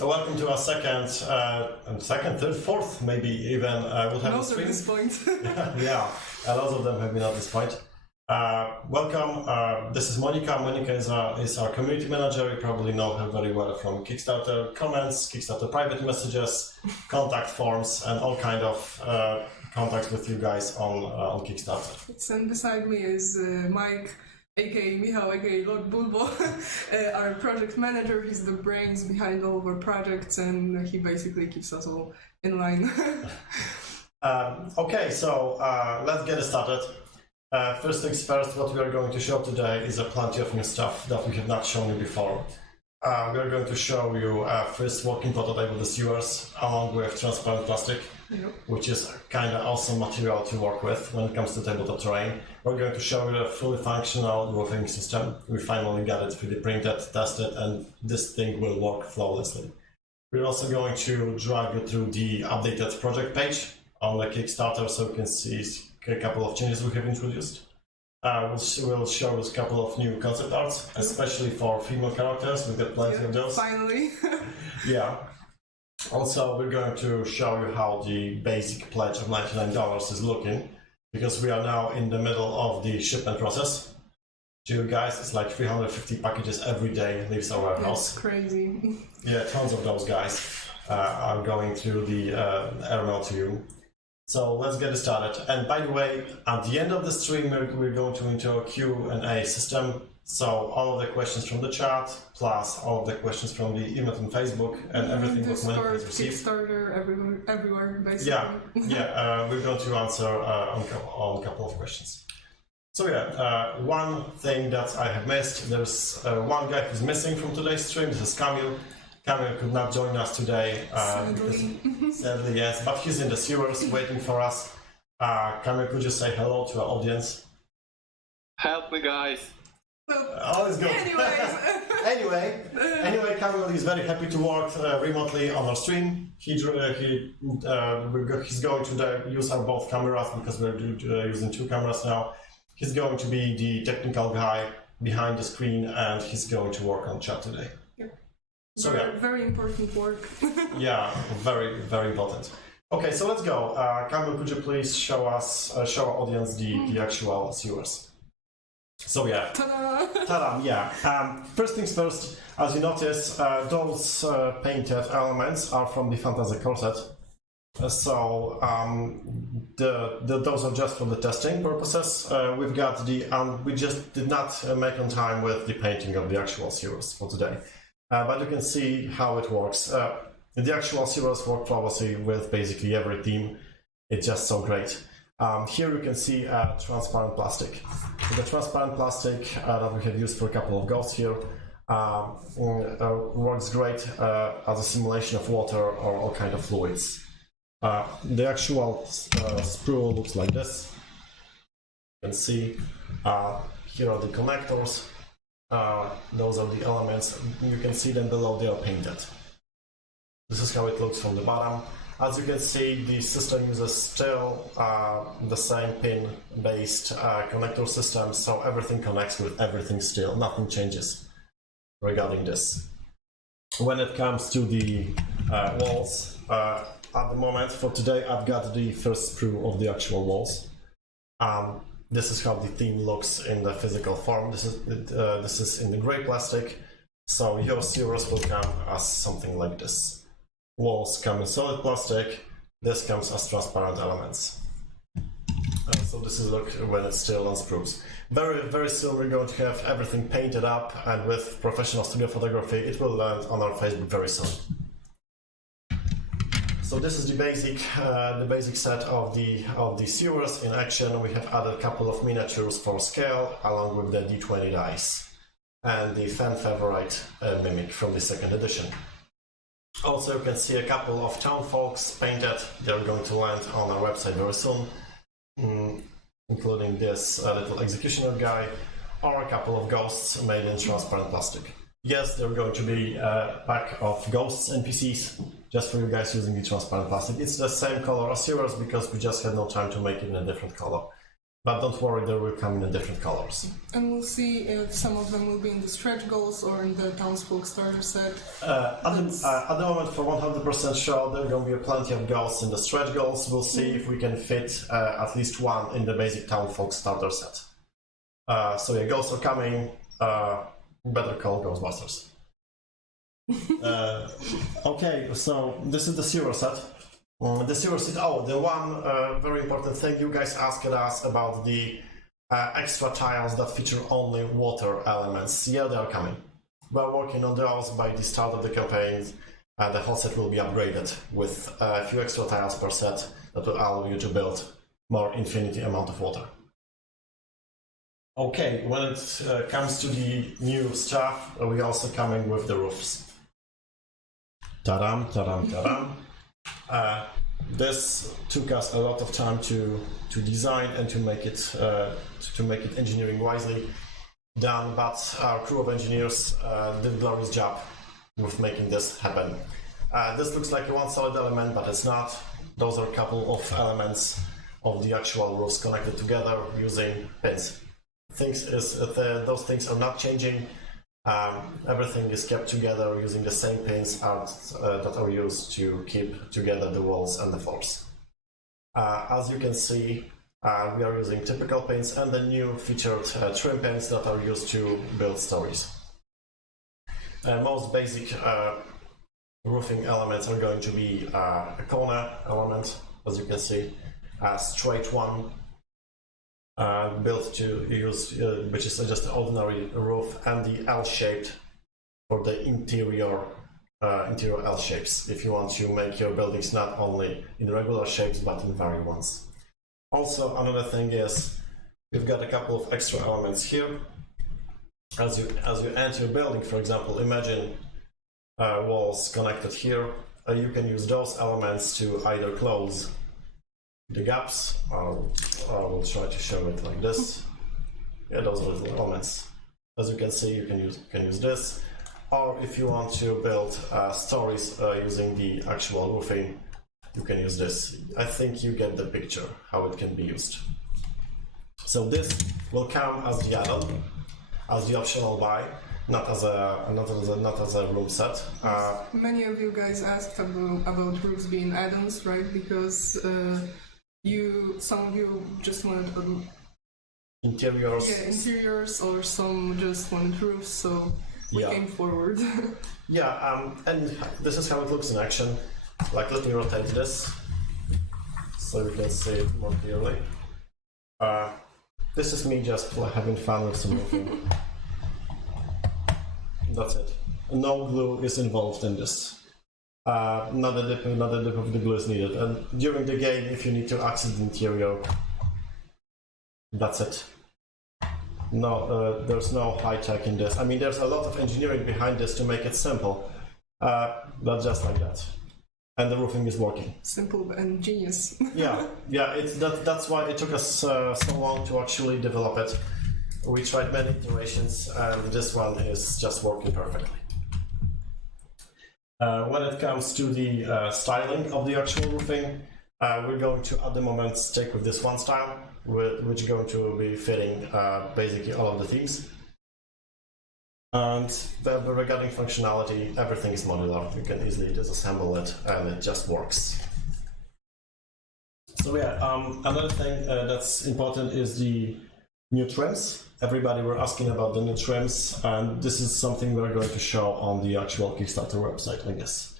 Welcome to our third, fourth, maybe even Woodhaven stream. At this point. Yeah, a lot of them have been at this point. Welcome. This is Monika. Monika is our community manager. You probably know her very well from Kickstarter comments, Kickstarter private messages, contact forms, and all kind of contacts with you guys on Kickstarter. And beside me is Mike, aka Michał, aka Lord Bulbo, our project manager. He's the brains behind all of our projects, and he basically keeps us all in line. Okay, so let's get started. First things first, what we are going to show today is plenty of new stuff that we have not shown you before. We are going to show you first working prototype of the SEWERS along with transparent plastic, which is kind of awesome material to work with when it comes to tabletop terrain. We're going to show you a fully functional roofing system. We finally got it 3D printed, tested, and this thing will work flawlessly. We're also going to drive you through the updated project page on the Kickstarter so you can see a couple of changes we have introduced. We'll show us a couple of new concept arts, especially for female characters. We've got plenty of those. Finally. Yeah. Also, we're going to show you how the basic pledge of $99 is looking, because we are now in the middle of the shipment process. To you guys, it's like 350 packages every day leaves our warehouse. That's crazy. Yeah, tons of those guys are going through the airmail to you. So let's get started. And by the way, at the end of the stream, we're going to enter a Q&A system. So all of the questions from the chat, plus all of the questions from the email and Facebook, and everything that Monika has received. Kickstarter, everywhere, basically. Yeah, we're going to answer on a couple of questions. So yeah, one thing that I have missed, there's one guy who's missing from today's stream. This is Kamil. Kamil could not join us today, sadly, yes, but he's in the SEWERS waiting for us. Kamil, could you say hello to our audience? Help me, guys. Oh, it's good. Anyway, Kamil is very happy to work remotely on our stream. He's going to use our both cameras because we're using two cameras now. He's going to be the technical guy behind the screen, and he's going to work on chat today. So very important work. Yeah, very, very important. Okay, so let's go. Kamil, could you please show our audience the actual SEWERS? So yeah. Ta-da! Ta-da! Yeah. First things first. As you notice, those painted elements are from the Fantasy core set. So those are just for the testing purposes. We've got we just did not make on time with the painting of the actual SEWERS for today. But you can see how it works. The actual SEWERS work flawlessly with basically every theme. It's just so great. Here you can see transparent plastic. The transparent plastic that we have used for a couple of ghosts here works great as a simulation of water or all kind of fluids. The actual sprue looks like this. You can see here are the connectors. Those are the elements. You can see them below, they are painted. This is how it looks from the bottom. As you can see, the system uses still the same pin-based connector system, so everything connects with everything still. Nothing changes regarding this. When it comes to the walls, at the moment, for today, I've got the first sprue of the actual walls. This is how the theme looks in the physical form. This is in the gray plastic, so your SEWERS will come as something like this. Walls come in solid plastic, this comes as transparent elements. So this is look when it's still on sprues. Very, very soon we're going to have everything painted up, and with professional studio photography it will land on our Facebook very soon. So this is the basic set of the SEWERS in action. We have added a couple of miniatures for scale, along with the D20 dice and the fan favorite mimic from the second edition. Also, you can see a couple of Townsfolks painted. They're going to land on our website very soon, including this little executioner guy, or a couple of ghosts made in transparent plastic. Yes, there are going to be a pack of ghosts NPCs just for you guys using the transparent plastic. It's the same color as SEWERS because we just had no time to make it in a different color. but don't worry, they will come in different colors. And we'll see if some of them will be in the stretch goals or in the Townsfolk starter set. At the moment, for 100% sure, there are going to be plenty of goals in the stretch goals. We'll see if we can fit at least one in the basic Townsfolk starter set. So yeah, goals are coming. Better call Ghostbusters. Okay, so this is the SEWERS set. The SEWERS set. Oh, the one very important thing, you guys asked us about the extra tiles that feature only water elements. Yeah, they are coming. We're working on those. By the start of the campaign. The whole set will be upgraded with a few extra tiles per set that will allow you to build more infinity amount of water. Okay, when it comes to the new stuff, we're also coming with the roofs. Ta-dam, ta-dam, ta-dam. This took us a lot of time to design and to make it engineering wisely done, but our crew of engineers did a glorious job with making this happen. This looks like one solid element, but it's not. Those are a couple of elements of the actual roofs connected together using pins. Those things are not changing. Everything is kept together using the same pins that are used to keep together the walls and the floors. As you can see, we are using typical pins and the new featured trim pins that are used to build stories. Most basic roofing elements are going to be a corner element, as you can see, a straight one built to use, which is just an ordinary roof, and the L-shaped for the interior L shapes, if you want to make your buildings not only in regular shapes but in varied ones. Also, another thing is we've got a couple of extra elements here. As you enter your building, for example, imagine walls connected here. You can use those elements to either close the gaps. I will try to show it like this. Yeah, those are little elements. As you can see, you can use this, or if you want to build stories using the actual roofing, you can use this. I think you get the picture how it can be used. So this will come as the add-on, as the optional buy, not as a room set. Many of you guys asked about roofs being add-ons, right? Because some of you just wanted interiors. Yeah, interiors, or some just wanted roofs, so we came forward. Yeah, and this is how it looks in action. Like, let me rotate this so you can see it more clearly. This is me just having fun with some roofing. That's it. No glue is involved in this. Not a dip of the glue is needed. And during the game, if you need to access the interior, that's it. No, there's no high tech in this. I mean, there's a lot of engineering behind this to make it simple, but just like that. And the roofing is working. Simple and genius. yeah. That's why it took us so long to actually develop it. We tried many iterations, and this one is just working perfectly. When it comes to the styling of the actual roofing, we're going to at the moment stick with this one style, which is going to be fitting basically all of the themes. And regarding functionality, everything is modular. You can easily disassemble it, and it just works. So yeah, another thing that's important is the new trims. Everybody were asking about the new trims, and this is something we're going to show on the actual Kickstarter website, I guess.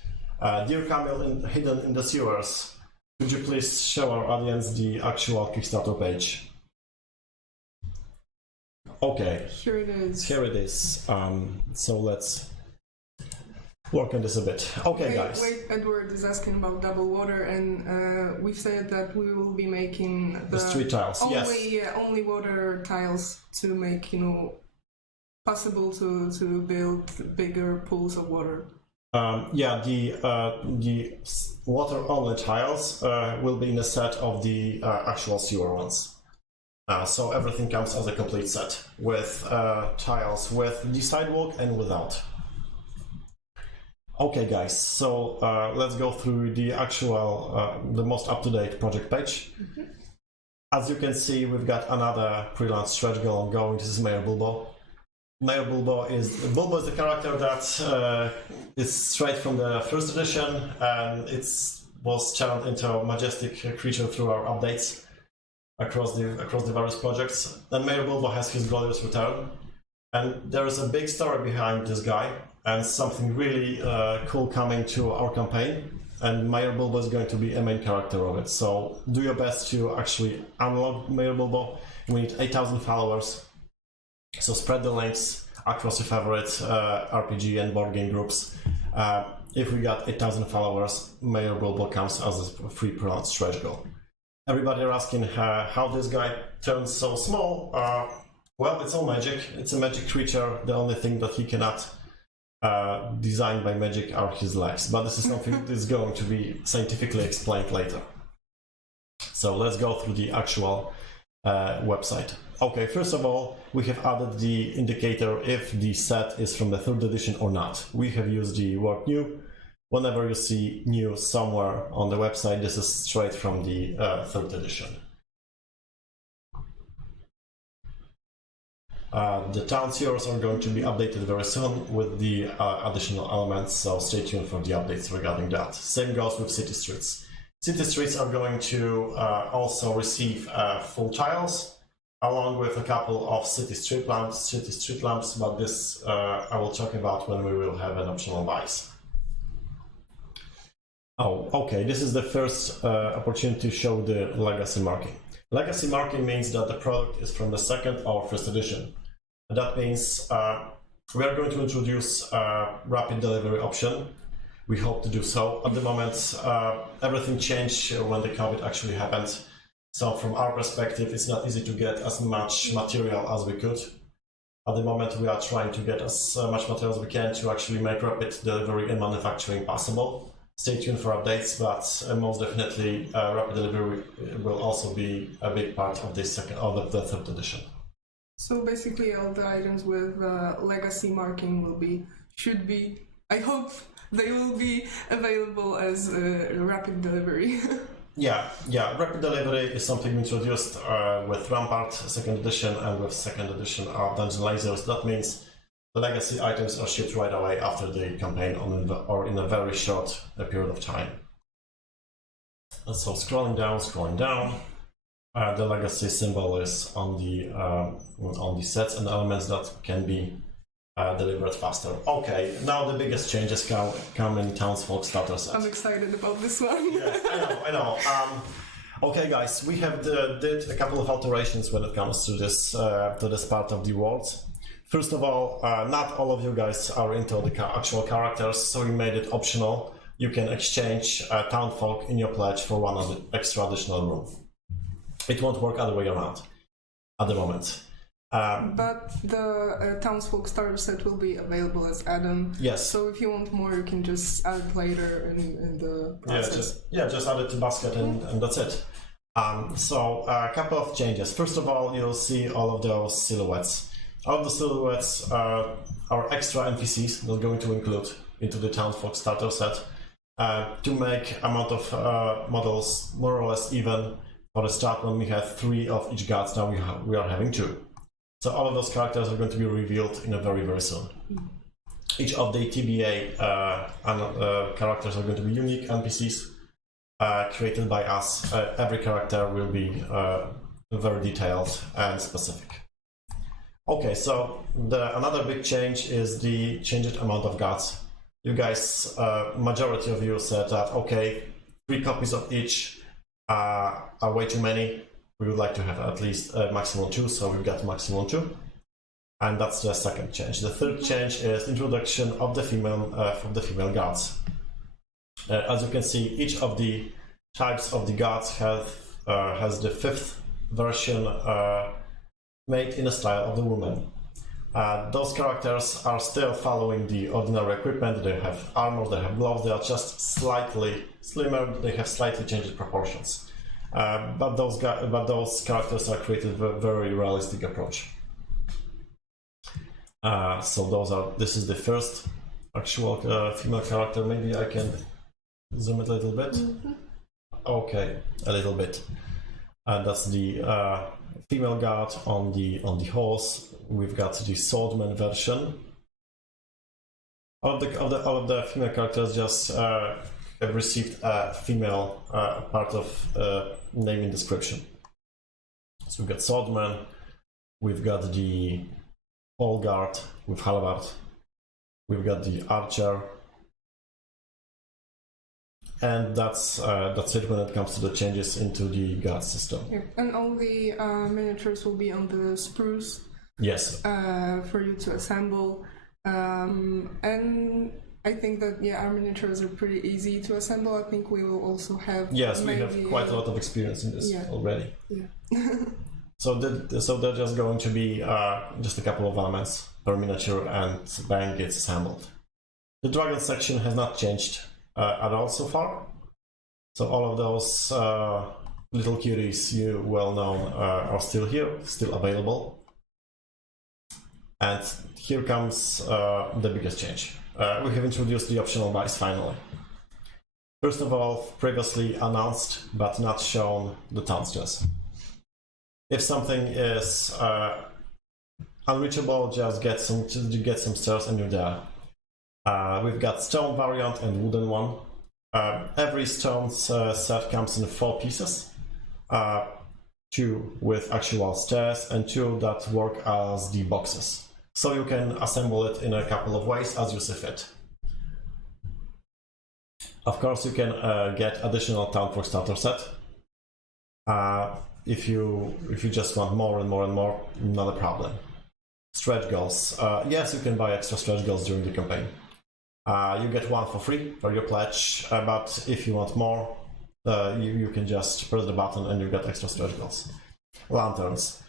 Dear Camille, hidden in the SEWERS, could you please show our audience the actual Kickstarter page? Okay. Here it is. Here it is. So let's work on this a bit. Okay, guys. Wait, Edward is asking about double water, and we've said that we will be making the street tiles. Only water tiles to make, possible to build bigger pools of water. The water only tiles will be in a set of the actual sewer ones. So everything comes as a complete set with tiles with the sidewalk and without. Okay, guys, so let's go through the actual, the most up-to-date project page. As you can see, we've got another pre-launch stretch goal ongoing. This is Mayor Bulbo. Mayor Bulbo is the character that is straight from the first edition, and it was turned into a majestic creature through our updates across the various projects. And Mayor Bulbo has his glorious return, and there is a big story behind this guy and something really cool coming to our campaign. And Mayor Bulbo is going to be a main character of it. So do your best to actually unlock Mayor Bulbo. We need 8,000 followers. So spread the links across your favorite RPG and board game groups. If we got 8,000 followers, Mayor Bulbo comes as a free pre-launch stretch goal. Everybody are asking how this guy turns so small. Well, it's all magic. It's a magic creature. The only thing that he cannot designed by magic are his legs, but this is something that is going to be scientifically explained later. So let's go through the actual website. Okay, first of all, we have added the indicator if the set is from the 3rd edition or not. We have used the word new. Whenever you see new somewhere on the website, this is straight from the 3rd edition. The Townsfolk are going to be updated very soon with the additional elements, so stay tuned for the updates regarding that. Same goes with City Streets. City Streets are going to also receive full tiles, along with a couple of city street lamps, but this I will talk about when we will have an optional buys. Oh, okay, this is the first opportunity to show the legacy marking. Legacy marking means that the product is from the 2nd or 1st edition. That means we are going to introduce a rapid delivery option. We hope to do so. At the moment, everything changed when the COVID actually happened. So from our perspective, it's not easy to get as much material as we could. At the moment, we are trying to get as much material as we can to actually make rapid delivery and manufacturing possible. Stay tuned for updates, but most definitely rapid delivery will also be a big part of the 3rd edition. So basically all the items with legacy marking should be, I hope they will be available as rapid delivery. Yeah, rapid delivery is something introduced with Rampart 2nd edition and with 2nd edition of Dungeon Lasers. That means the legacy items are shipped right away after the campaign or in a very short period of time. And so scrolling down, the legacy symbol is on the sets and elements that can be delivered faster. Okay, now the biggest changes come in Townsfolk starter set. I'm excited about this one. Yeah, I know. Okay, guys, we have did a couple of alterations when it comes to this part of the world. First of all, not all of you guys are into the actual characters, so we made it optional. You can exchange Townsfolk in your pledge for one of the extra additional room. It won't work other way around at the moment. But the Townsfolk starter set will be available as add-on. Yes. So if you want more, you can just add it later in the process. Just add it to basket and that's it. So a couple of changes. First of all, you'll see all of those silhouettes. All of the silhouettes are extra NPCs that we're going to include into the Townsfolk starter set to make amount of models more or less even. For the start, when we had 3 of each gods, now we are having 2. So all of those characters are going to be revealed in a very, very soon. Each of the TBA characters are going to be unique NPCs created by us. Every character will be very detailed and specific. Okay, so another big change is the changed amount of gods. You guys, majority of you said that, okay, 3 copies of each are way too many. We would like to have at least maximum 2, so we've got maximum 2. And that's the second change. The third change is introduction of the female gods. As you can see, each of the types of the gods has the 5th version made in the style of the woman. Those characters are still following the ordinary equipment. They have armor, they have gloves, they are just slightly slimmer, they have slightly changed proportions. But those characters are created with a very realistic approach. So this is the first actual female character. Maybe I can zoom it a little bit. Okay, a little bit. That's the female guard on the horse. We've got the swordman version. All of the female characters just have received a female part of name and description. So we've got swordman, we've got the pole guard with halberd, we've got the archer, and that's it when it comes to the changes into the guard system. Yeah. And all the miniatures will be on the sprues. Yes. For you to assemble. And I think that our miniatures are pretty easy to assemble. I think we will also have we have quite a lot of experience in this already. Yeah. So they're just going to be just a couple of elements per miniature, and bang, gets assembled. The dragon section has not changed at all so far. So all of those little cuties you well know are still here, still available. And here comes the biggest change. We have introduced the optional buys finally. First of all, previously announced but not shown, the townsfolk. If something is unreachable, just get some stairs and you're there. We've got stone variant and wooden one. Every stone set comes in 4 pieces. 2 with actual stairs and 2 that work as the boxes. So you can assemble it in a couple of ways as you see fit. Of course, you can get additional Townsfolk starter set. If you just want more and more and more, not a problem. Stretch goals. Yes, you can buy extra stretch goals during the campaign. You get 1 for free for your pledge, but if you want more, you can just press the button and you get extra stretch goals. Lanterns.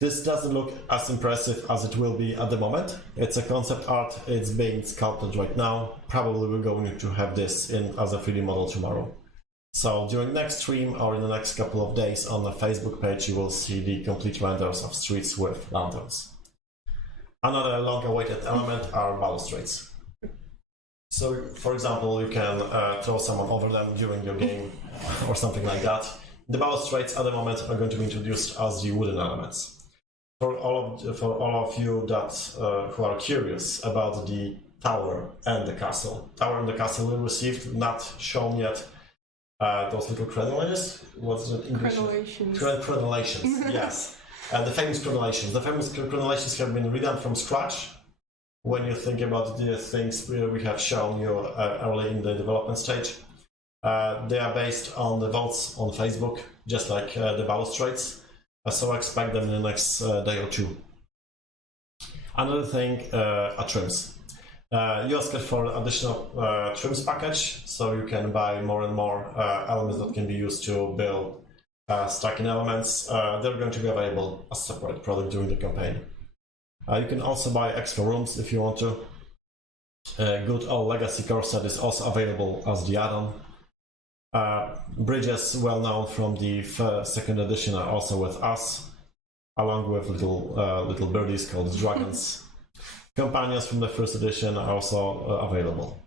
This doesn't look as impressive as it will be at the moment. It's a concept art, it's being sculpted right now. Probably we're going to have this in as a 3D model tomorrow. So during next stream or in the next couple of days on the Facebook page, you will see the complete renders of streets with lanterns. Another long-awaited element are balustrades. So, for example, you can throw someone over them during your game or something like that. The balustrades at the moment are going to be introduced as the wooden elements. For all of you that who are curious about the tower and the castle. Tower and the castle we received, not shown yet, those little crenellations. What's it in English? Crenellations, yes. The famous crenellations. The famous crenellations have been redone from scratch. When you think about the things we have shown you early in the development stage, they are based on the votes on Facebook, just like the balustrades. So I expect them in the next day or 2. Another thing are trims. You asked for additional trims package, so you can buy more and more elements that can be used to build stacking elements. They're going to be available as a separate product during the campaign. You can also buy extra rooms if you want to. Good old Legacy core set is also available as the add-on. Bridges, well known from the 2nd edition, are also with us, along with little birdies called dragons. Companions from the 1st edition are also available.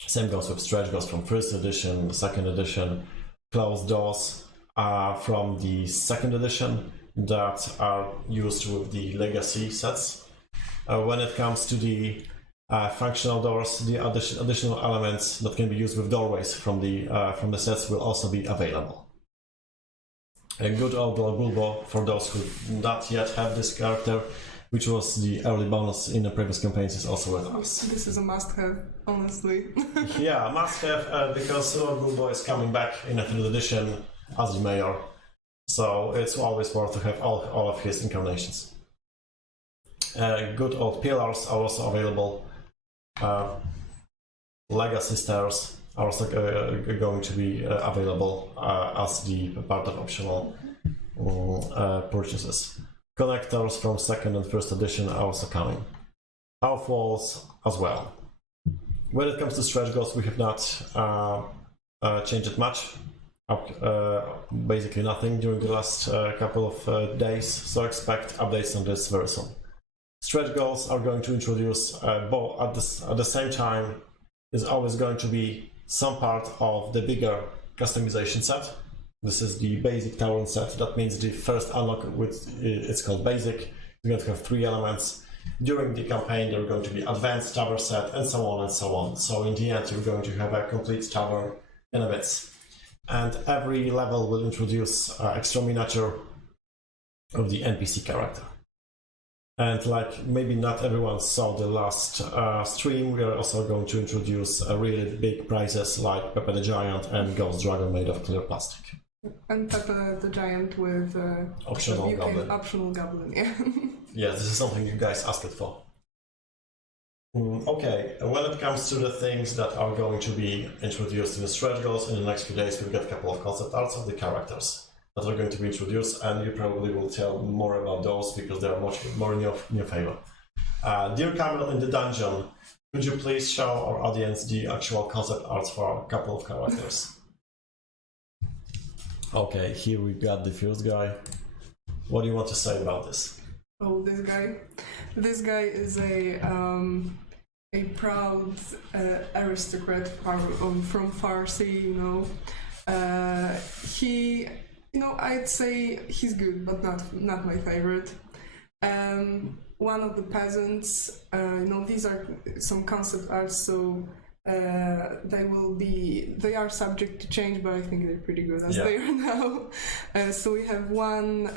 Same goes with stretch goals from 1st edition, 2nd edition. Closed doors from the 2nd edition that are used with the legacy sets. When it comes to the functional doors, the additional elements that can be used with doorways from the sets will also be available. A good old Bulbo for those who not yet have this character, which was the early bonus in the previous campaigns, is also with us. This is a must-have, honestly. Yeah, must-have because Lord Bulbo is coming back in a 3rd edition as the mayor, so it's always worth to have all of his incarnations. Good old pillars are also available. Legacy stairs are also going to be available as the part of optional purchases. Connectors from 2nd and 1st edition are also coming. Half walls as well. When it comes to stretch goals, we have not changed it much. Basically nothing during the last couple of days, so expect updates on this very soon. Stretch goals are going to introduce both at the same time. Is always going to be some part of the bigger customization set This is the basic Tauren set. That means the first unlock, it's called basic. You're going to have 3 elements. During the campaign, there are going to be advanced tower set, and so on and so on. So in the end, you're going to have a complete tower in a bit. And every level will introduce extra miniature of the NPC character. And like maybe not everyone saw the last stream, we are also going to introduce really big prizes like Pepe the Giant and Ghost Dragon made of clear plastic. And Pepe the Giant with optional goblin. Optional goblin, yeah. Yeah, this is something you guys asked for. Okay, when it comes to the things that are going to be introduced in the stretch goals in the next few days, we've got a couple of concept arts of the characters that are going to be introduced, and you probably will tell more about those because they are much more in your favor. Dear Camel in the Dungeon, could you please show our audience the actual concept arts for a couple of characters? Okay, here we got the first guy. What do you want to say about this? Oh, this guy. This guy is a proud aristocrat from Farsi, you know. He, you know, I'd say he's good, but not my favorite. One of the peasants, you know, these are some concept arts, so they are subject to change, but I think they're pretty good as they are now. So we have one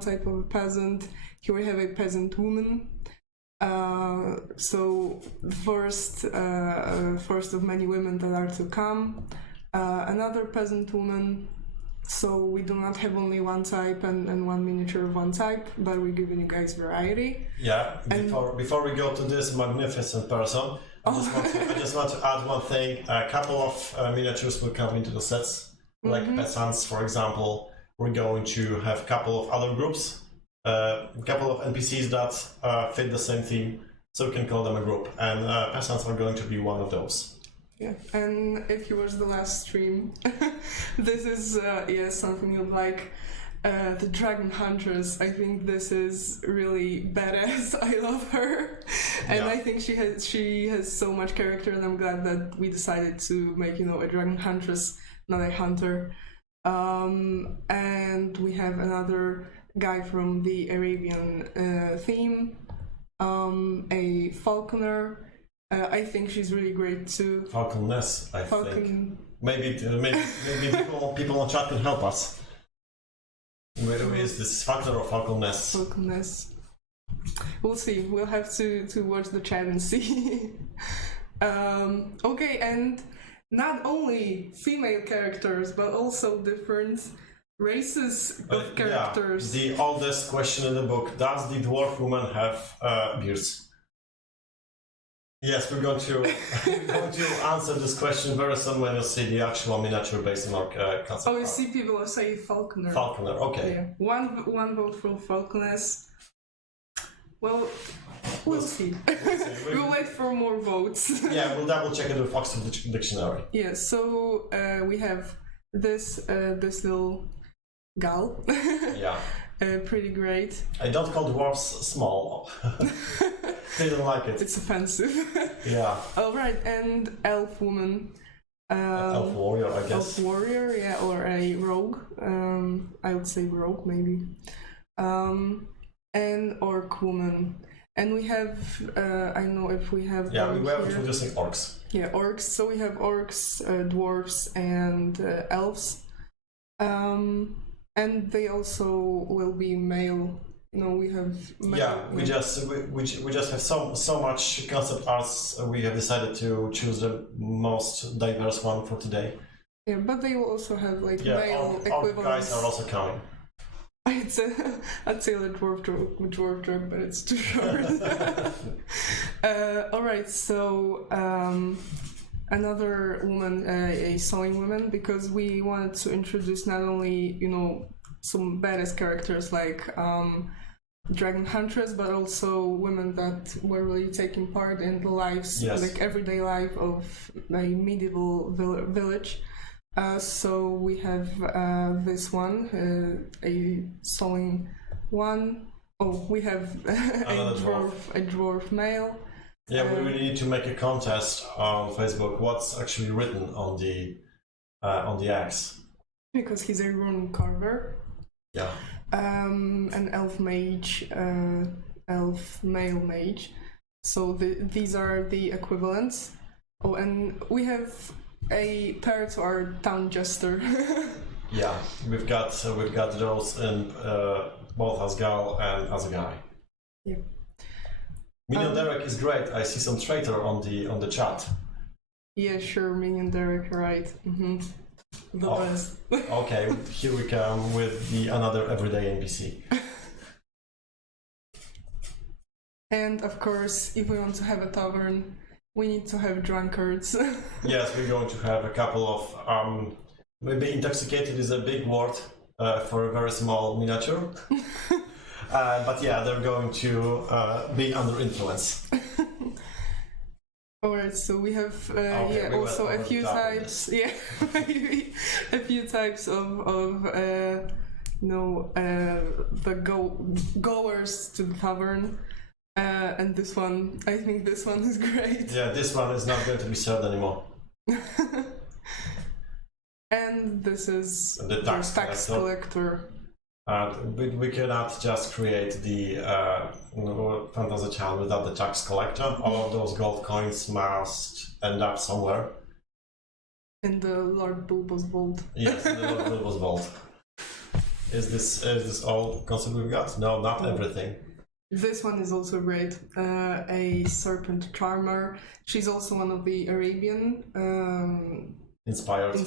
type of a peasant. Here we have a peasant woman. So first of many women that are to come. Another peasant woman. So we do not have only one type and one miniature of one type, but we're giving you guys variety. Yeah. Before we go to this magnificent person, I just want to add one thing. A couple of miniatures will come into the sets, like peasants, for example. We're going to have a couple of other groups. A couple of NPCs that fit the same theme, so we can call them a group, and peasants are going to be one of those. Yeah, and if you watched the last stream, this is something you'd like. The Dragon Huntress, I think this is really badass. I love her, and I think she has so much character, and I'm glad that we decided to make, you know, a Dragon Huntress, not a hunter. And we have another guy from the Arabian theme, a falconer. I think she's really great too. Falconess, I think. Maybe people on chat can help us. Where is this falconer or falconess? Falconess. We'll see. We'll have to watch the chat and see. Okay, and not only female characters, but also different races of characters. Yeah, the oldest question in the book: does the dwarf woman have beards? Yes, we're going to answer this question very soon when you see the actual miniature based on our concept. Oh, you see people say falconer. Falconer, okay. Yeah. One vote for falconess. Well, we'll see. We'll wait for more votes. Yeah, we'll double check it with Oxford Dictionary. Yeah, so we have this little gal. Yeah. Pretty great. I don't call dwarves small. They don't like it. It's offensive. Yeah. All right, and elf woman. Elf warrior, I guess. Elf warrior, yeah, or a rogue. I would say rogue, maybe. And orc woman. And we have, I don't know if we have... Yeah, we were introducing orcs. Yeah, orcs. So we have orcs, dwarves, and elves. And they also will be male. You know, we have male. Yeah, we just have so much concept arts. We have decided to choose the most diverse one for today. Yeah, but they will also have like male equivalents. Orc guys are also coming. I'd say the dwarf joke, but it's too short. All right, so another woman, a sewing woman, because we wanted to introduce not only, you know, some badass characters like Dragon Huntress, but also women that were really taking part in the lives, like everyday life of a medieval village. So we have this one, a sewing one. Oh, we have a dwarf male. Yeah, we really need to make a contest on Facebook. What's actually written on the axe? because he's a rune carver. Yeah. An elf mage, elf male mage. So these are the equivalents. Oh, and we have a pair to our town jester. Yeah, we've got those in both as gal and as a guy. Yeah. Minion Derek is great. I see some traitor on the chat. Yeah, sure, Minion Derek, right. Mm-hmm. The best. Okay, here we come with the another everyday NPC. And of course, if we want to have a tavern, we need to have drunkards. Yes, we're going to have a couple of maybe intoxicated is a big word for a very small miniature. But yeah, they're going to be under influence. Alright, so we have also a few types. Yeah, a few types of the goers to the tavern. And this one, I think this one is great. Yeah, this one is not going to be served anymore. And this is the tax collector. We cannot just create the fantasy child without the tax collector. All of those gold coins must end up somewhere. In the Lord Bulbo's vault. Yes, in the Lord Bulbo's vault. Is this all concept we've got? No, not everything. This one is also great. A serpent charmer. She's also one of the Arabian inspired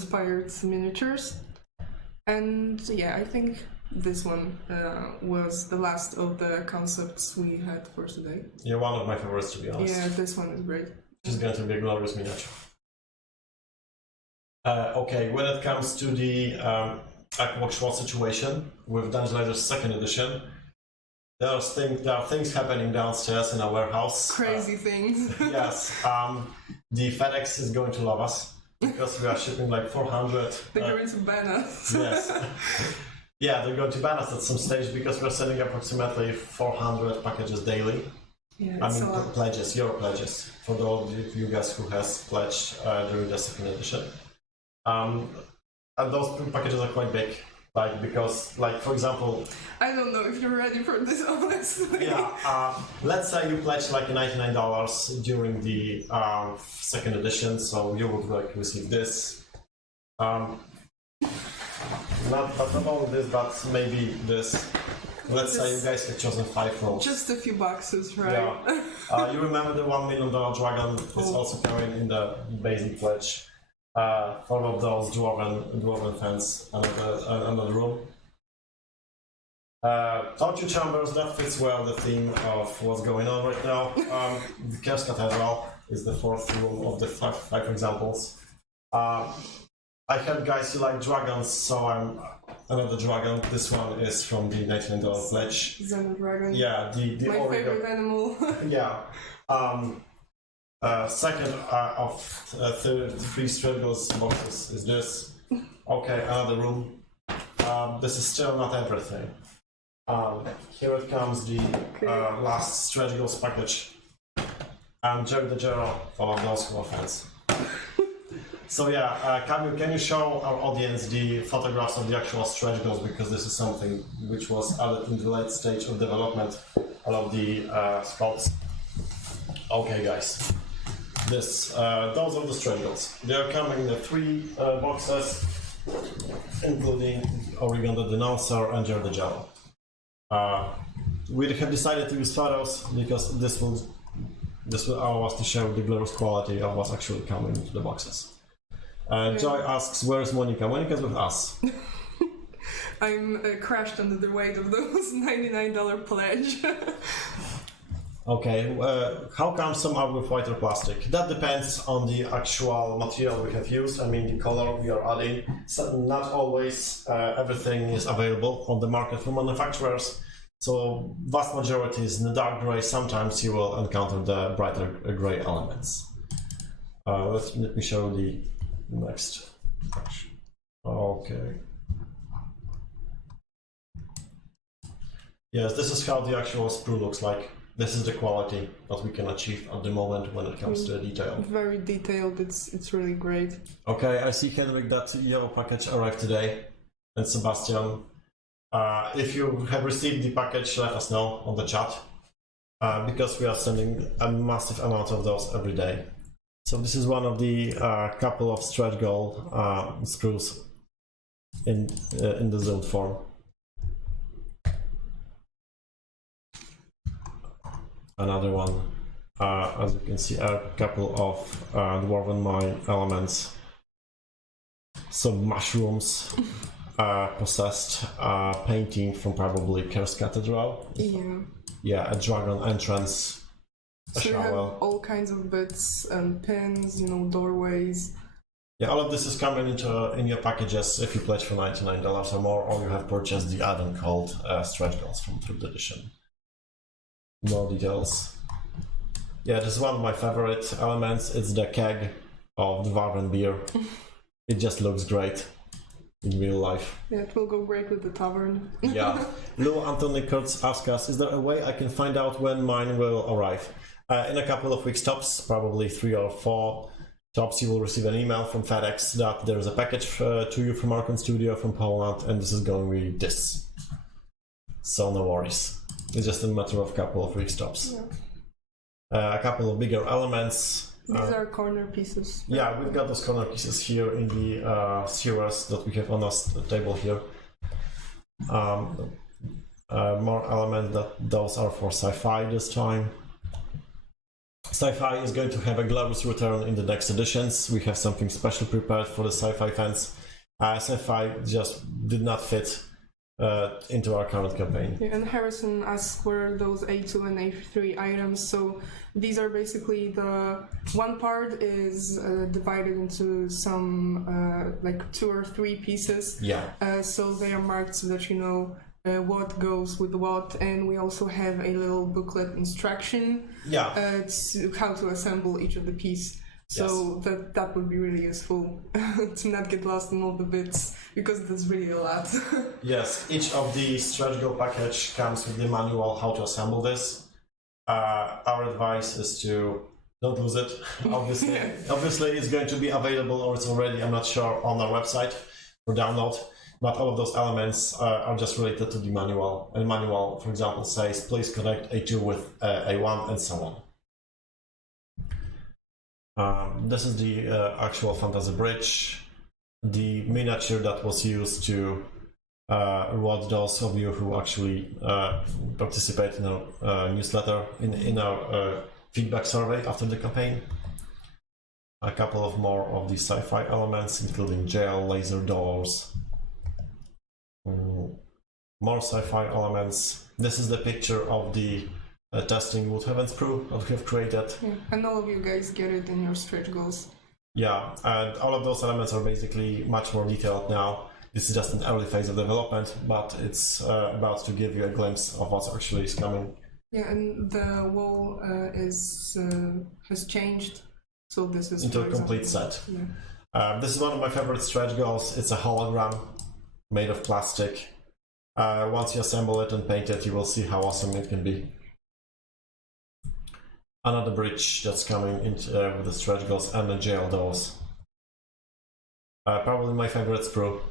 miniatures. And yeah, I think this one was the last of the concepts we had for today. Yeah, one of my favorites, to be honest. Yeah, this one is great. She's going to be a glorious miniature. Okay, when it comes to the actual situation with Dungeon Ledger's 2nd edition, there are things happening downstairs in our warehouse. Crazy things. Yes, the FedEx is going to love us because we are shipping like 400. They're going to ban us. Yes. Yeah, they're going to ban us at some stage because we're sending approximately 400 packages daily. Yeah, I mean, pledges, your pledges, for those of you guys who has pledged during the 2nd edition. And those packages are quite big. Because, for example... I don't know if you're ready for this, honestly. Yeah, let's say you pledged like $99 during the 2nd edition, so you would receive this. Not only this, but maybe this. Let's say you guys have chosen 5 rolls. Just a few boxes, right? Yeah. You remember the $1 million dragon is also carrying in the basic pledge. 4 of those dwarven fans, another room. Torture chambers, that fits well the theme of what's going on right now. The Chaos Cathedral is the 4th room of the 5 examples. I heard guys who like dragons, so I'm another dragon. This one is from the $99 pledge. Xeno dragon. Yeah, the my favorite animal. Yeah. Second of 3 struggles boxes is this. Okay, another room. This is still not everything. Here it comes the last strategos package. And Jerry the General, all of those who are fans. So yeah, can you show our audience the photographs of the actual strategos, because this is something which was added in the late stage of development, all of the scopes. Okay guys. Those are the strategos. They are coming in the 3 boxes, including Oregon the Denouncer and Jerry the General. We have decided to use photos because this will allow us to show the glorious quality of what's actually coming into the boxes. Joy asks, where is Monika? Monika's with us. I'm crushed under the weight of those $99 pledge. Okay, how come some are with white or plastic? That depends on the actual material we have used. I mean, the color we are adding. So not always everything is available on the market from manufacturers. So vast majority is in the dark gray. Sometimes you will encounter the brighter gray elements. Let me show the next. Okay. Yes, this is how the actual sprue looks like. This is the quality that we can achieve at the moment when it comes to detail. Very detailed, it's really great. Okay, I see, Henrik, that yellow package arrived today. and Sebastian. If you have received the package, let us know on the chat, because we are sending a massive amount of those every day. So this is one of the couple of stretch goal screws in the zoned form. Another one, as you can see, a couple of dwarven mine elements, some mushrooms, possessed painting from probably Ker's Cathedral. Yeah. Yeah, a dragon entrance, a So you have shower. all kinds of bits and pins, you know, doorways. Yeah, all of this is coming in your packages if you pledge for $99 or more, or you have purchased the add-on called Stretch Goals from 3rd edition. More details. Yeah, this is one of my favorite elements. It's the keg of dwarven beer. It just looks great in real life. Yeah, it will go great with the tavern. Yeah. Lou Anthony Kurtz asks us, is there a way I can find out when mine will arrive? In a couple of weeks tops, probably 3 or 4 tops, you will receive an email from FedEx that there is a package to you from Archon Studio from Poland, and this is going to be this. So no worries. It's just a matter of a couple of weeks tops. Yeah. A couple of bigger elements. These are corner pieces. Yeah, we've got those corner pieces here in the SEWERS that we have on our table here. More elements those are for Sci-fi this time. Sci-fi is going to have a glorious return in the next editions. We have something special prepared for the Sci-fi fans. Sci-fi just did not fit into our current campaign. Yeah, and Harrison asks where those A2 and A3 items. So these are basically the one part is divided into some like 2 or 3 pieces. Yeah. So they are marked so that you know what goes with what, and we also have a little booklet instruction to how to assemble each of the piece. So that would be really useful to not get lost in all the bits, because there's really a lot. Yes, each of the stretch goal package comes with the manual how to assemble this. Our advice is to don't lose it. Obviously, obviously it's going to be available, or it's already, I'm not sure, on our website for download. But all of those elements are just related to the manual. And manual, for example, says please connect A2 with A1 and so on. This is the actual fantasy bridge, the miniature that was used to reward those of you who actually participate in our newsletter, in our feedback survey after the campaign. A couple of more of the sci-fi elements, including jail, laser doors, more sci-fi elements. This is the picture of the testing Woodhaven sprue that we have created. Yeah, and all of you guys get it in your stretch goals. Yeah, and all of those elements are basically much more detailed now. This is just an early phase of development, but it's about to give you a glimpse of what actually is coming. Yeah, and the wall has changed, so this is into a complete set. Yeah. This is one of my favorite stretch goals. It's a hologram made of plastic. Once you assemble it and paint it, you will see how awesome it can be. Another bridge that's coming into, with the stretch goals and the jail doors. Probably my favorite sprue,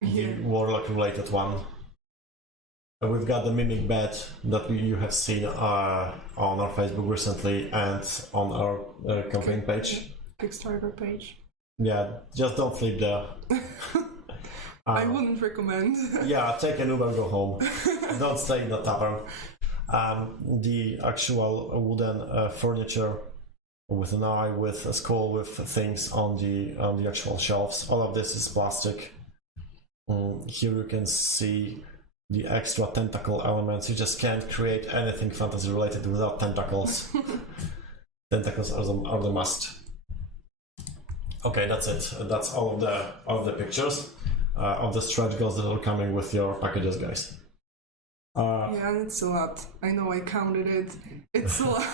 the warlock related one. We've got the mimic bed that you have seen on our Facebook recently and on our campaign page. Kickstarter page. Yeah, just don't sleep there. I wouldn't recommend. Yeah, take an Uber, go home. Don't stay in the tavern. The actual wooden furniture with an eye, with a skull, with things on the actual shelves. All of this is plastic. Here you can see the extra tentacle elements. You just can't create anything fantasy related without tentacles. Tentacles are the must. Okay, that's it. That's all of the pictures of the stretch goals that are coming with your packages, guys. Yeah, and it's a lot. I know, I counted it. It's a lot.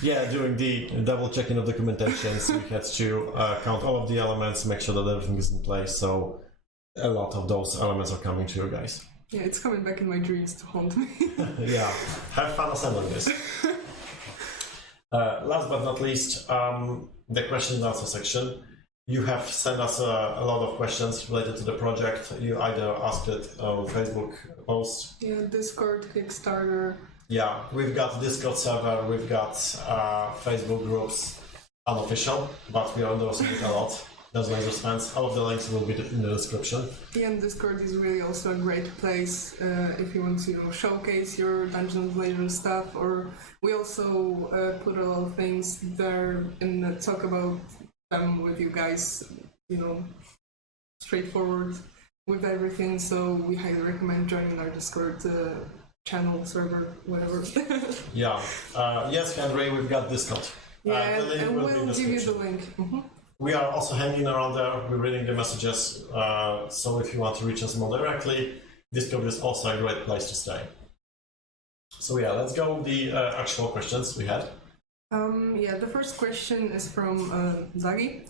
Yeah, during the double checking of documentations, we had to count all of the elements, make sure that everything is in place. So a lot of those elements are coming to you guys. Yeah, it's coming back in my dreams to haunt me. Yeah, have fun assembling this. Last but not least, the question and answer section. You have sent us a lot of questions related to the project. You either asked it on Facebook post. Yeah, Discord, Kickstarter. Yeah, we've got Discord server, we've got Facebook groups, unofficial, but we are endorsing it a lot. Those Lasers fans. All of the links will be in the description. Yeah, and Discord is really also a great place if you want to showcase your Dungeons Lasers stuff. Or we also put a lot of things there and talk about them with you guys, straightforward with everything. So we highly recommend joining our Discord channel, server, whatever. Yeah. Yes, Henry, we've got Discord. Yeah, the link and will be in we'll the give you the description. link. Mm-hmm. We are also hanging around there. We're reading the messages. So if you want to reach us more directly, Discord is also a great place to stay. So yeah, let's go with the actual questions we had. Yeah, the first question is from Zagi.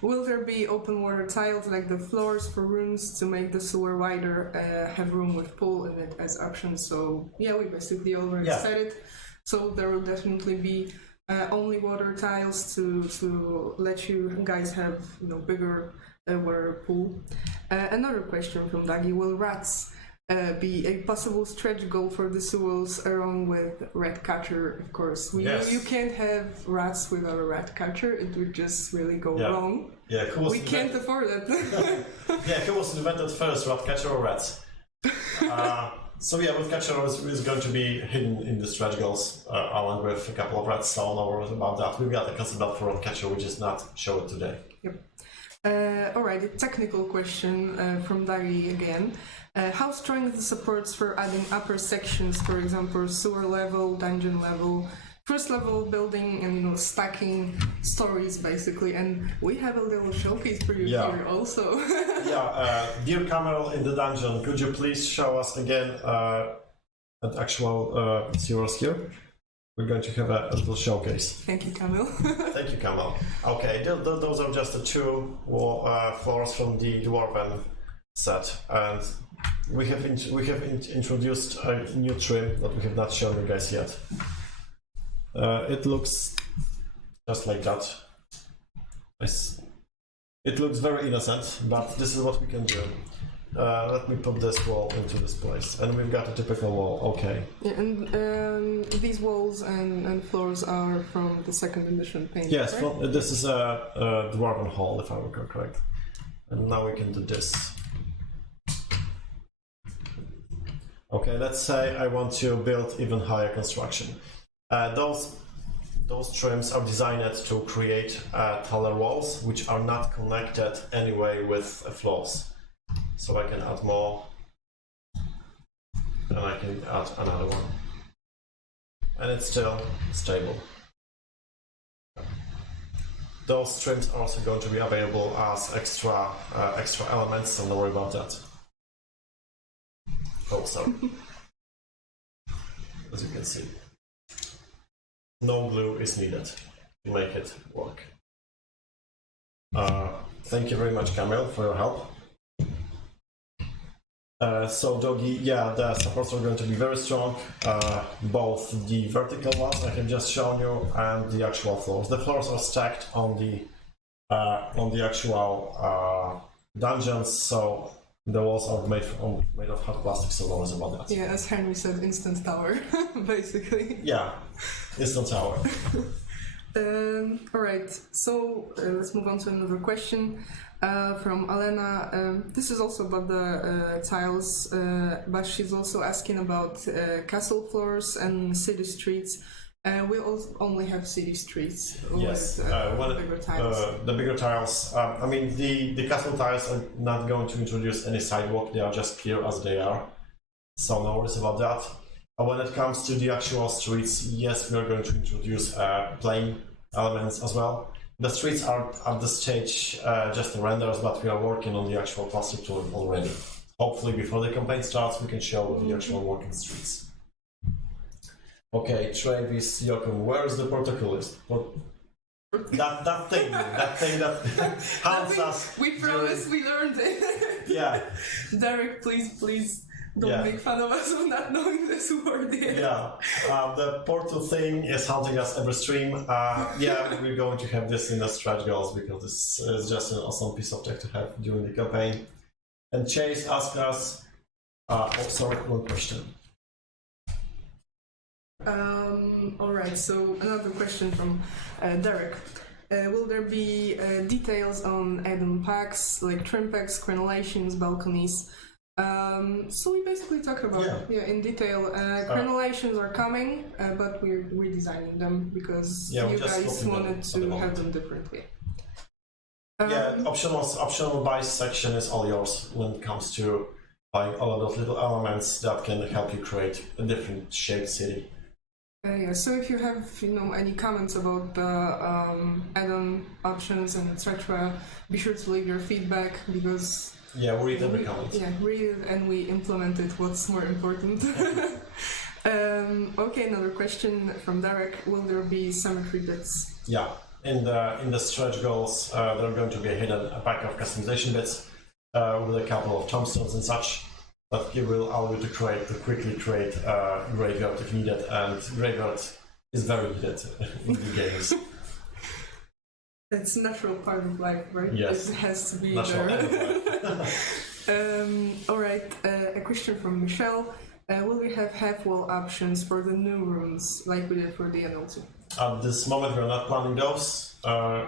Will there be open water tiles like the floors for rooms to make the sewer wider, have room with pool in it as options? So yeah, we basically already said it. So there will definitely be only water tiles to let you guys have bigger water pool. Another question from Dagi: will rats be a possible stretch goal for the sewers along with rat catcher? Of course, you can't have rats without a rat catcher. It would just really go wrong. Yeah, we can't afford it. Yeah, who was invented first, rat catcher or rats? So yeah, with catcher is going to be hidden in the stretch goals along with a couple of rats, so no worries about that. We've got a custom build for rat catcher, we just not show it today. Yep. Alright, a technical question from Dari again. How strong is the supports for adding upper sections, for example, sewer level, dungeon level, first level building, and stacking stories basically? And we have a little showcase for you here also. Dear Camel in the dungeon, could you please show us again an actual sewers here? We're going to have a little showcase. Thank you, Camel. Thank you, Camel. Okay, those are just the two floors from the Dwarven set, and we have introduced a new trim that we have not shown you guys yet. It looks just like that. It looks very innocent, but this is what we can do. Let me put this wall into this place, and we've got a typical wall. Okay. Yeah, and these walls and floors are from the second edition paint. Yes, right? this is a Dwarven hall, if I recall correct. And now we can do this. Okay, let's say I want to build even higher construction. Those trims are designed to create taller walls, which are not connected anyway with floors. So I can add more, and I can add another one, and it's still stable. Those trims are also going to be available as extra elements, so don't worry about that. Also, as you can see, no glue is needed to make it work. Thank you very much, Camille, for your help. So Doggy, the supports are going to be very strong, both the vertical ones I have just shown you and the actual floors. The floors are stacked on the actual dungeons, so the walls are made of hard plastic, so no worries about that. Yeah, as Henry said, instant tower, basically. Yeah, instant tower. Alright, so let's move on to another question from Alena. This is also about the tiles, but she's also asking about castle floors and city streets. We only have city streets with bigger tiles. The bigger tiles, I mean, the castle tiles are not going to introduce any sidewalk, they are just clear as they are, so no worries about that. When it comes to the actual streets, yes, we are going to introduce plain elements as well. The streets are at this stage just the renders, but we are working on the actual plastic tool already. Hopefully before the campaign starts we can show the actual working streets. Okay, Travis Jokum, where is the protocolist? That thing that helps us. We promise we learned it. Yeah. Derek, please Don't make fun of us of not knowing this word yet. Yeah, the portal thing is haunting us every stream. Yeah, we're going to have this in the stretch goals because this is just an awesome piece of tech to have during the campaign. And Chase asked us, one question. Alright, so another question from Derek. Will there be details on add-on packs, like trim packs, crenellations, balconies? So we basically talked about in detail. Crenellations are coming, but we're redesigning them because you guys wanted to have them differently. Optional buy section is all yours when it comes to buying all of those little elements that can help you create a different shaped city. So if you have any comments about the add-on options and etc., be sure to leave your feedback because we read every comment. Yeah, read it and we implemented what's more important. Okay, another question from Derek. Will there be symmetry bits? Yeah, in the stretch goals, there are going to be a pack of customization bits with a couple of tombstones and such. But it will allow you to quickly create a graveyard if needed, and graveyard is very needed in the games. It's a natural part of life, right? Yes. It has to be natural there. Alright, a question from Michelle. Will we have half-wall options for the new rooms, like we did for the NL2? At this moment, we're not planning those.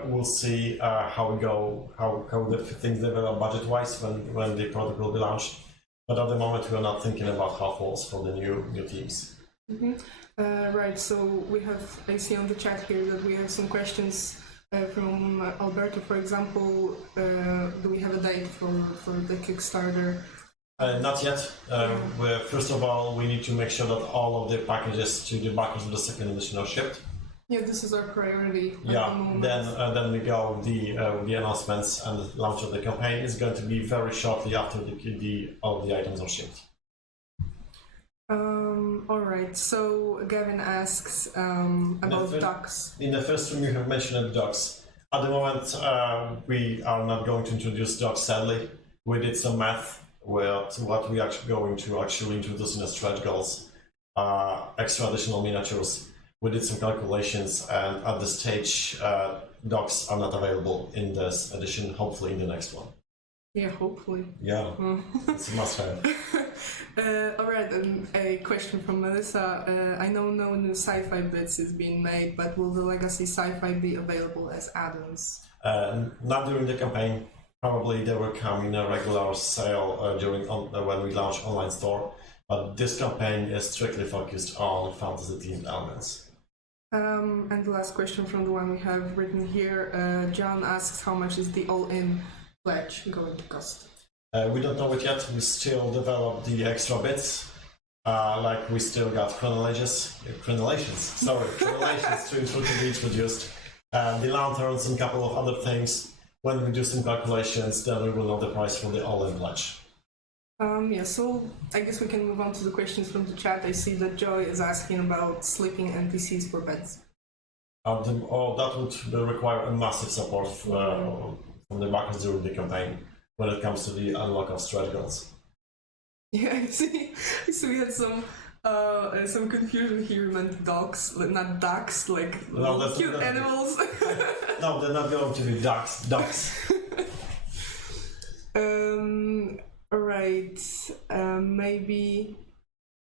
We'll see how we go, how the things develop budget-wise when the product will be launched. But at the moment, we are not thinking about half walls for the new teams. Right, so we have, I see on the chat here that we have some questions from Alberto, for example. Do we have a date for the Kickstarter? Not yet. First of all, we need to make sure that all of the packages to the backers of the second edition are shipped. Yeah, this is our priority. Then we go with the announcements and the launch of the campaign is going to be very shortly after all of the items are shipped. Alright, so Gavin asks about docks. In the first room you have mentioned docks. At the moment we are not going to introduce docks, sadly. We did some math with what we are going to introduce in the stretch goals. Extra additional miniatures. We did some calculations, and at this stage, docks are not available in this edition. Hopefully, in the next one. Yeah, hopefully. Yeah, it's a must-have. All right, and a question from Melissa. I know no new sci-fi bits is being made, but will the legacy sci-fi be available as add-ons? Not during the campaign. Probably they will come in a regular sale when we launch online store. But this campaign is strictly focused on fantasy-themed elements. And the last question from the one we have written here, John asks how much is the all-in pledge going to cost? We don't know it yet. We still develop the extra bits. Like we still got crenellations to be introduced. The lanterns and a couple of other things. When we do some calculations, then we will know the price for the all-in pledge. So I guess we can move on to the questions from the chat. I see that Joy is asking about sleeping NPCs for beds. That would require a massive support from the backers during the campaign when it comes to the unlock of stretch goals. Yeah, I see. So we had some confusion here. Meant dogs, not ducks, like cute animals. No, they're not going to be ducks. Alright, maybe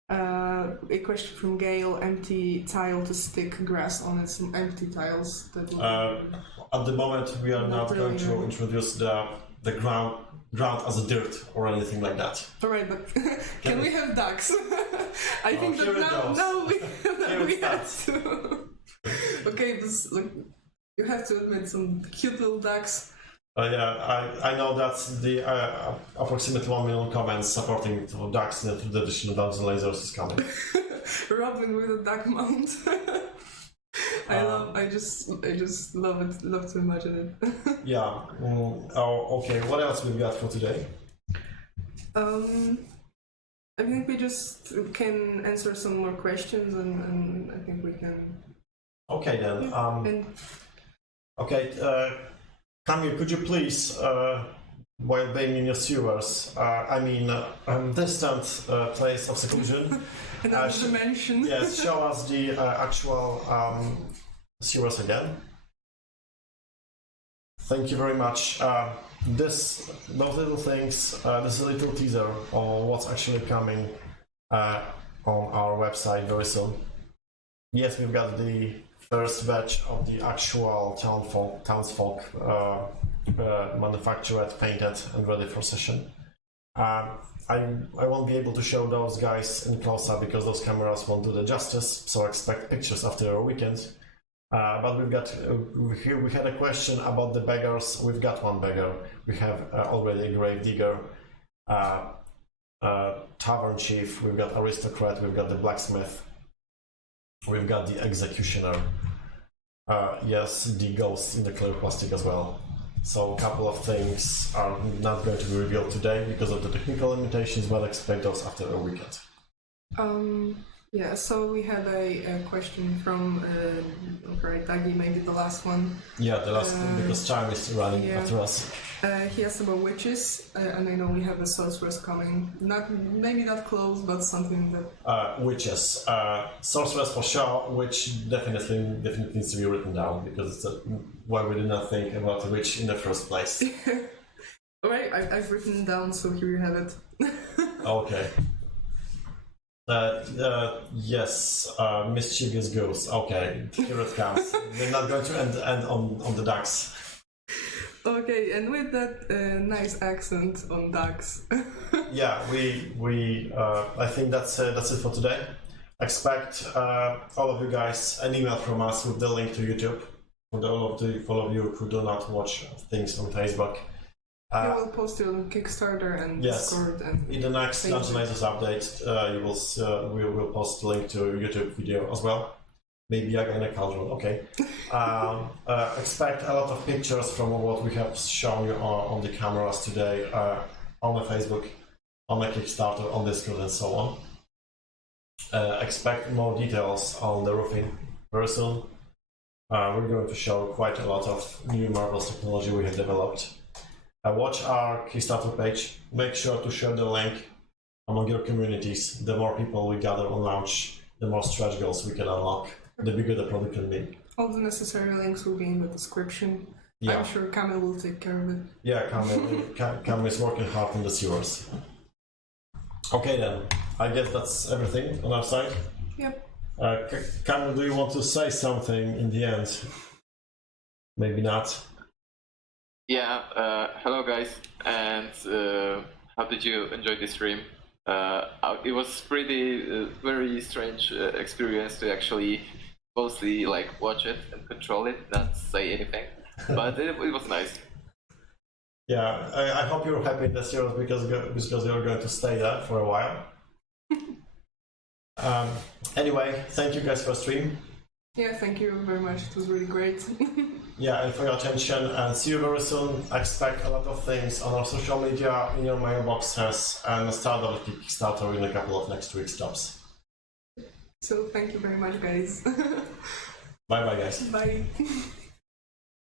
a question from Gail, empty tile to stick grass on it, some empty tiles. At the moment we are not going to introduce the ground as a dirt or anything like that. Alright, but can we have ducks? I think that now we have to. Okay, you have to admit some cute little ducks. I know that the approximately 1 million comments supporting ducks in the edition of Dungeons and Lasers is coming. Robin with a duck mount. I just love to imagine it. Yeah. Okay. What else we've got for today? I think we just can answer some more questions, and I think we can. Okay then. Okay. Kamil, could you please while being in your sewers, distant place of seclusion. Another dimension. Yes, show us the actual sewers again. Thank you very much. Those little things, this is a little teaser on what's actually coming on our website very soon. Yes, we've got the first batch of the actual Townsfolk manufactured, painted, and ready for session. I won't be able to show those guys in close-up because those cameras won't do the justice, so expect pictures after a weekend. But we've got we had a question about the beggars. We've got one beggar. We have already a grave digger, tavern chief. We've got aristocrat. We've got the blacksmith. We've got the executioner. Yes, the ghost in the clear plastic as well. So a couple of things are not going to be revealed today because of the technical limitations, but expect those after a weekend. Yeah, so we had a question from Dagi, maybe the last one. Yeah, the last one, because time is running after us. He asked about witches, and I know we have a sorceress coming. Maybe not close, but something that... Witches. Sorceress for sure, which definitely needs to be written down, because it's why we did not think about a witch in the first place. Alright, I've written it down, so here you have it. Okay. Yes, mischievous ghosts. Okay, here it comes. We're not going to end on the ducks. Okay, and with that nice accent on ducks. Yeah, we I think that's it for today. Expect all of you guys an email from us with the link to YouTube for all of you who do not watch things on Facebook. We will post it on Kickstarter and Discord. And in the next Dungeon Lasers update, we will post a link to a YouTube video as well. Maybe again a cauldron. Okay. Expect a lot of pictures from what we have shown you on the cameras today, on the Facebook, on the Kickstarter, on Discord, and so on. Expect more details on the roofing very soon. We're going to show quite a lot of new marvelous technology we have developed. Watch our Kickstarter page. Make sure to share the link among your communities. The more people we gather on launch, the more stretch goals we can unlock, the bigger the product can be. All the necessary links will be in the description. Yeah. I'm sure Kamil will take care of it. Yeah, Kamil is working hard on the sewers. Okay then, I guess that's everything on our side. Yep. Kamil, do you want to say something in the end? Maybe not. Yeah, hello guys, and how did you enjoy this stream? It was pretty, very strange experience to actually mostly like watch it and control it, not say anything, but it was nice. Yeah, I hope you're happy in the series because you're going to stay there for a while. Anyway, thank you guys for stream. Yeah, thank you very much. It was really great. Yeah, and for your attention, and see you very soon. Expect a lot of things on our social media, in your mailboxes, and start of the Kickstarter in a couple of next week's stops. So thank you very much, guys. Bye bye, guys. Bye.